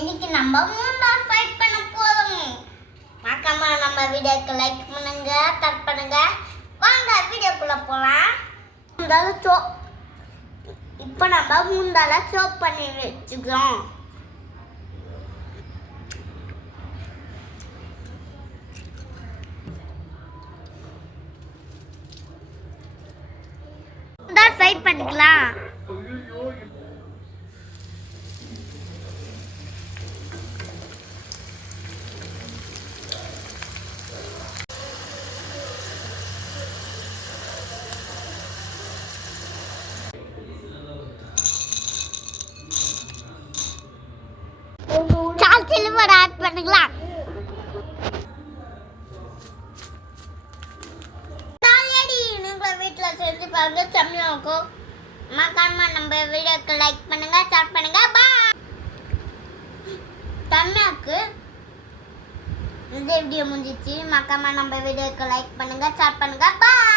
இன்னைக்கு நம்ம மூணார் ஃபைட் பண்ண போறோம். மறக்காம நம்ம வீடியோக்கு லைக் பண்ணுங்க, கட் பண்ணுங்க. வாங்க வீடியோக்குள்ள போலாம். இப்போ நம்ம முந்தால சோப் பண்ணி வச்சுக்கிறோம். ஃபைட் பண்ணிக்கலாம். சில்வர் ஆட் பண்ணிக்கலாம். வீட்டில் செஞ்சு பாருங்க, செம்மையா இருக்கும். மறக்காம நம்ம வீடியோக்கு லைக் பண்ணுங்க, ஷேர் பண்ணுங்க. பாய். செம்மையாக்கு இந்த வீடியோ முடிஞ்சிச்சு. மறக்காம நம்ம வீடியோக்கு லைக் பண்ணுங்க, ஷேர் பண்ணுங்க. பாய்.